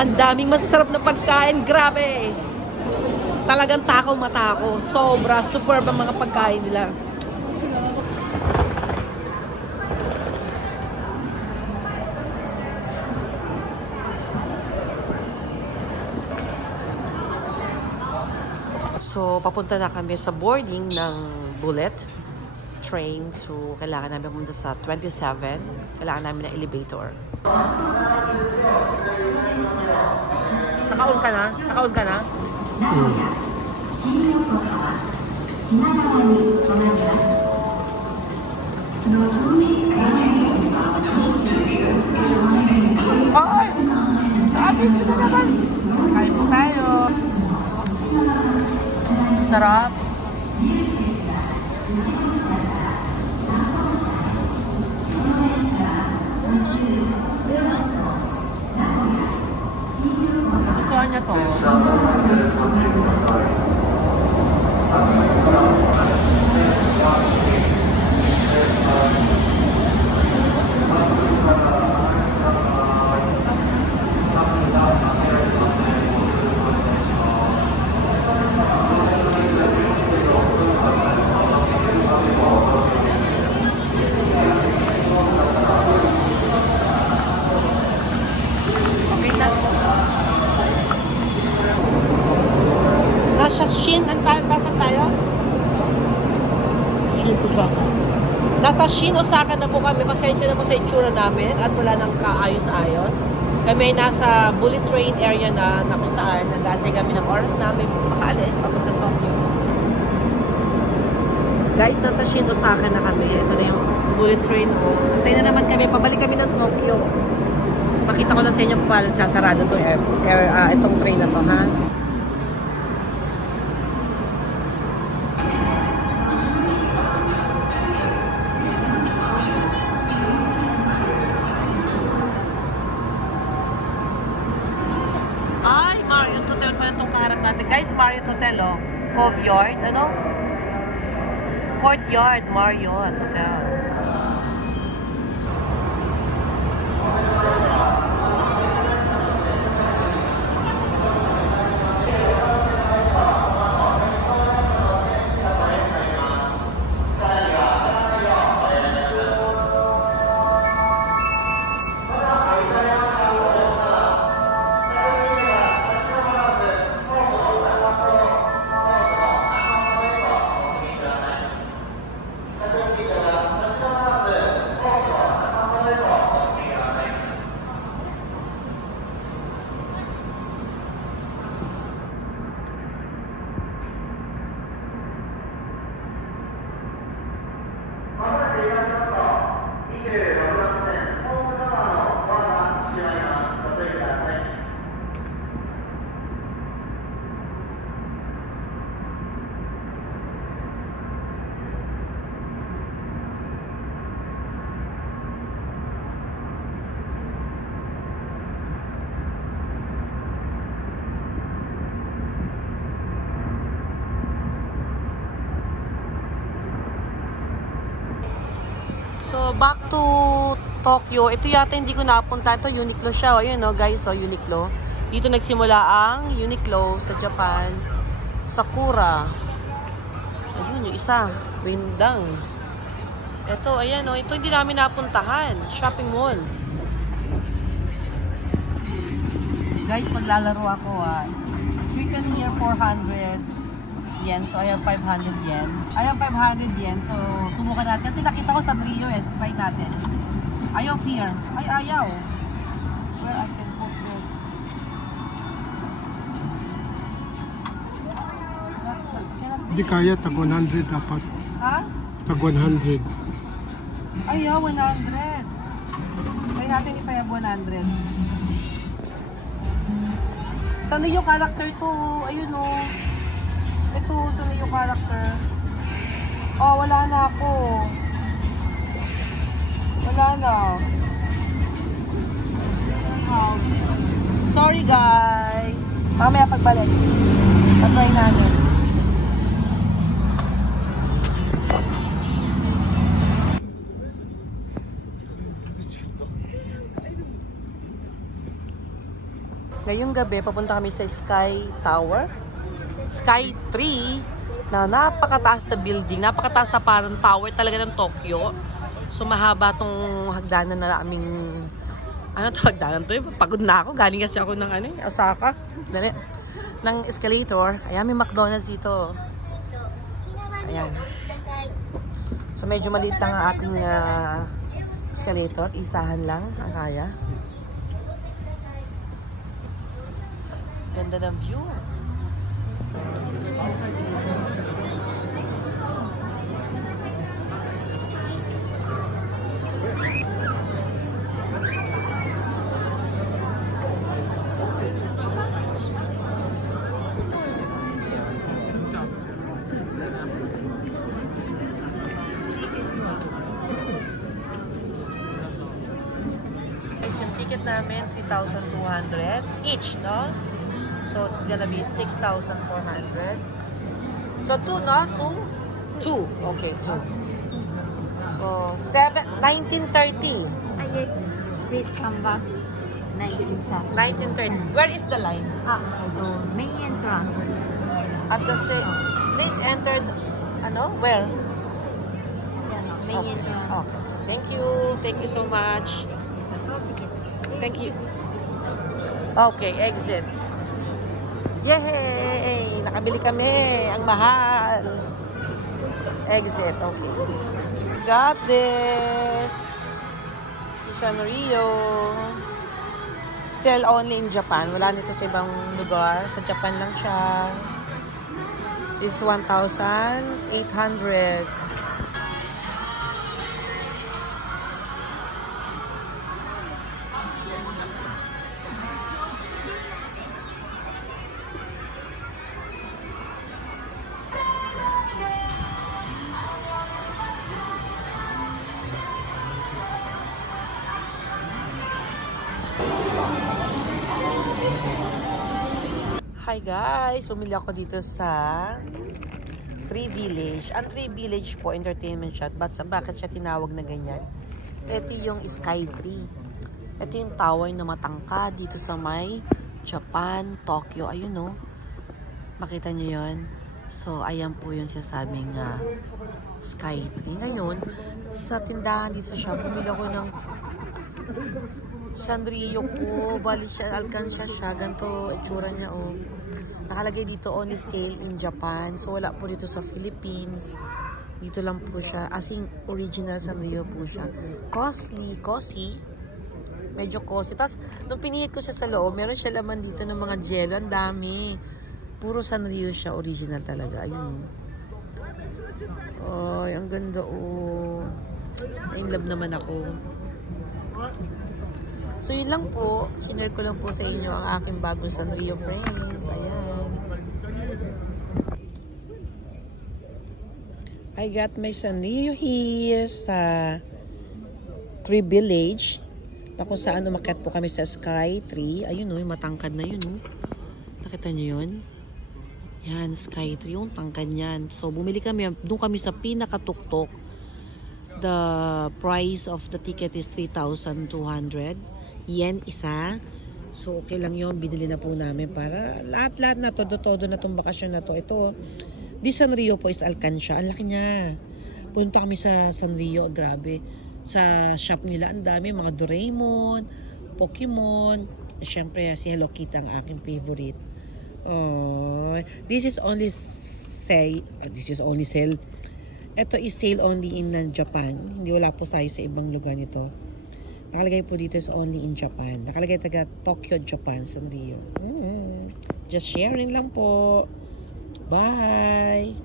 Ang daming masasarap na pagkain. Grabe! Talagang takaw mata ko. Sobra. Superb ang mga pagkain nila. So, papunta na kami sa boarding ng bullet train. So, kailangan namin pumunta sa 27. Kailangan namin ng elevator. Naka-on ka na? Naka-on ka na? Ay! Sabi ko na naman! Kain po tayo! Sarap! Gustuhan niya to. Nasa Shin, nasan tayo? Shin Osaka. Nasa Shin Osaka na po kami. Pasensya na po sa itsura namin at wala nang kaayos-ayos. Kami nasa bullet train area na kung saan nag-aantay kami ng oras namin makaalis papunta Tokyo. Guys, nasa Shin Osaka na kami. Ito na yung bullet train ko. Antay na naman kami. Pabalik kami ng Tokyo. Pakita ko lang sa inyo kung paano sasarado itong train na to, ha? Guys, Marriott Hotel, oh. Courtyard, ano? Courtyard, Marriott Hotel. So, back to Tokyo. Ito yata hindi ko napunta. Ito, Uniqlo siya. O, yun, no, guys. So, Uniqlo. Dito nagsimula ang Uniqlo sa Japan. Sakura. Ayun, yung isa. Windang. Ito, ayan, no. Ito hindi namin napuntahan. Shopping mall. Guys, maglalaro ako, Chicken here, 400 yen. So, I have 500 yen. I have 500 yen. So, subukan natin. Kasi nakita ko sa Trio, try natin. Ayaw here. Ay, ayaw. Where I can put this? Hindi kaya, tag 100 dapat. Ha? Tag 100. Ayaw, 100. Try natin if I have 100. Saan yung character to? Ayun, o. Ito, saan yung character? Oh, wala na ako. Wala na. Sorry, guys. Mamaya pagbalik. Patry namin. Ngayong gabi, papunta kami sa Sky Tower. Sky 3 na napakataas na building. Napakataas na parang tower talaga ng Tokyo. So, mahaba tong hagdanan na aming... Ano to hagdanan to? Pagod na ako. Galing kasi ako ng Osaka. Dali. Ng escalator. Ayan, may McDonald's dito. Ayan. So, medyo maliit lang ang ating escalator. Isahan lang ang kaya. Ganda ng view. Yung ticket namin, 3,200 each, no? So, it's gonna be 6,400. So, 2, no? 2? 2. Okay, 2. So, 1930. Please come back. 1930. Where is the line? Main entrance. At the please enter, where? Main entrance. Okay. Thank you. Thank you so much. Thank you. Okay, exit. Yay! Nakabili kami. Ang mahal. Exit. Okay. Got this. Si Sanrio. Sell only in Japan. Wala nito sa ibang lugar. Sa Japan lang siya. This 1,800. Hi guys! Pumili ako dito sa Tree Village. Ang Tree Village po, entertainment siya. Bakit siya tinawag na ganyan? Ito yung Sky Tree. Ito yung tower na matangka dito sa may Japan, Tokyo. Ayun o. Makita nyo yun? So, ayan po yung sinasabing Sky Tree. Ngayon, sa tindahan dito siya, bumili ako ng Sanrio ko. Bali siya, alkansya siya. Ganito, itsura niya o. Nakalagay dito only sale in Japan. So, wala po dito sa Philippines. Dito lang po siya. As in, original Sanrio po siya. Cozy. Medyo cozy. Tapos, nung pinihit ko siya sa loob, meron siya laman dito ng mga jello. Ang dami. Puro Sanrio siya. Original talaga. Ayun. Ay, ang ganda oh. In love naman ako. So, yun lang po. Share ko lang po sa inyo ang aking bagong Sanrio frames. Ayan. I got my Sanrio here sa Tree Village. Na kung saan umakyat po kami sa Sky Tree. Ayun o, yung matangkad na yun o. Nakita nyo yun? Yan, Sky Tree. Yung tangkad yan. So, bumili kami. Doon kami sa pinakatuktok. The price of the ticket is 3,200 yen isa. So, okay lang yun. Binili na po namin para lahat-lahat na todo-todo na itong bakasyon na to. Ito, this Sanrio po is alkansya. Ang laki niya. Punta kami sa Sanrio. Grabe. Sa shop nila, ang dami. Mga Doraemon, Pokemon. Siyempre, si Hello Kitty ang aking favorite. Oh, this is only sale. Ito is sale only in Japan. Hindi wala po tayo sa ibang lugar nito. Nakalagay po dito is only in Japan. Nakalagay taga Tokyo, Japan, Sanrio. Just sharing lang po. Bye!